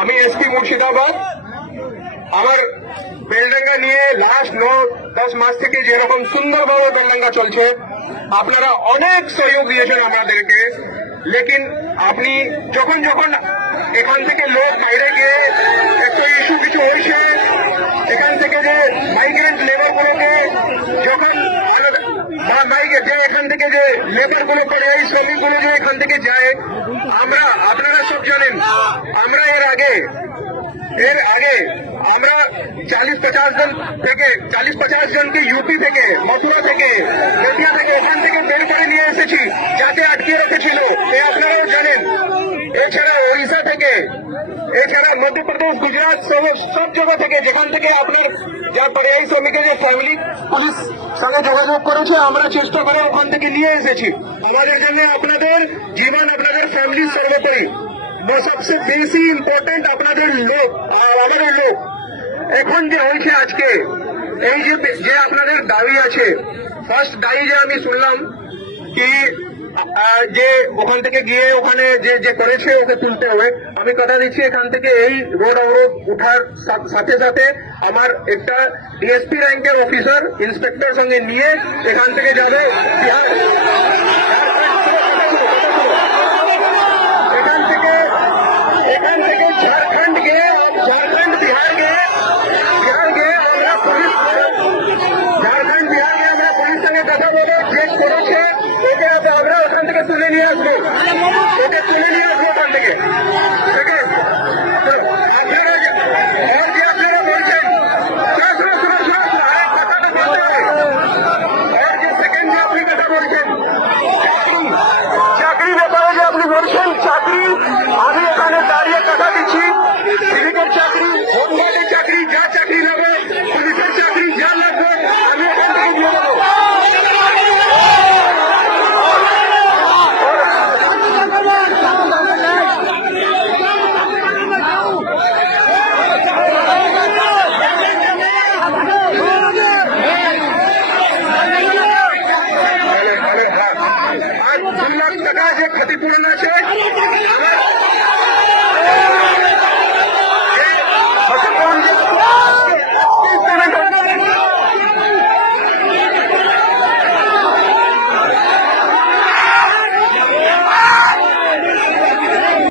আমি এসপি মুর্শিদাবাদ। আমার বেলডাঙ্গা নিয়ে লাস্ট 9-10 মাস থেকে যেরকম সুন্দরভাবে বেলডাঙ্গা চলছে, আপনারা অনেক সহযোগ দিয়েছেন আমাদেরকে। লেকিন আপনি যখন যখন এখান থেকে লোক বাইরে গিয়ে একটা ইস্যু কিছু হয়েছে, এখান থেকে যে মাইগ্রেন্ট লেবার গুলোকে যখন বাইকে যে এখান থেকে যে লেবার গুলো করে এই শ্রমিক গুলো যে এখান থেকে যায়, আমরা আপনারা সব জানেন, আমরা এর আগে আমরা 40-50 জন থেকে 40-50 জনকে ইউপি থেকে, মথুরা থেকে, বেতিয়া থেকে এখান থেকে বের করে নিয়ে এসেছি, যাতে আটকে রেখেছিল, আপনারাও জানেন। এছাড়া ওড়িশা থেকে, এছাড়া মধ্যপ্রদেশ, গুজরাট সব জায়গা থেকে, যেখান থেকে আপনার যা পরিযায়ী শ্রমিকের যে ফ্যামিলি পুলিশ সঙ্গে যোগাযোগ করেছে, আমরা চেষ্টা করে ওখান থেকে নিয়ে এসেছি। আমাদের জন্য আপনাদের জীবন, আপনাদের ফ্যামিলি সর্বোপরি। সবচেয়ে বেশি ইম্পর্টেন্ট আপনাদের লোক, আমাদের লোক। এখন যে হয়েছে আজকে, এই যে আপনাদের দাবি আছে, ফার্স্ট দাবি যে আমি শুনলাম কি যে ওখান থেকে গিয়ে ওখানে যে করেছে ওকে তুলতে হবে। আমি কথা দিচ্ছি, এখান থেকে এই রোড অবরোধ উঠার সাথে সাথে আমার একটা ডিএসপি র্যাঙ্কের অফিসার ইন্সপেক্টর সঙ্গে নিয়ে এখান থেকে যাবে বিহার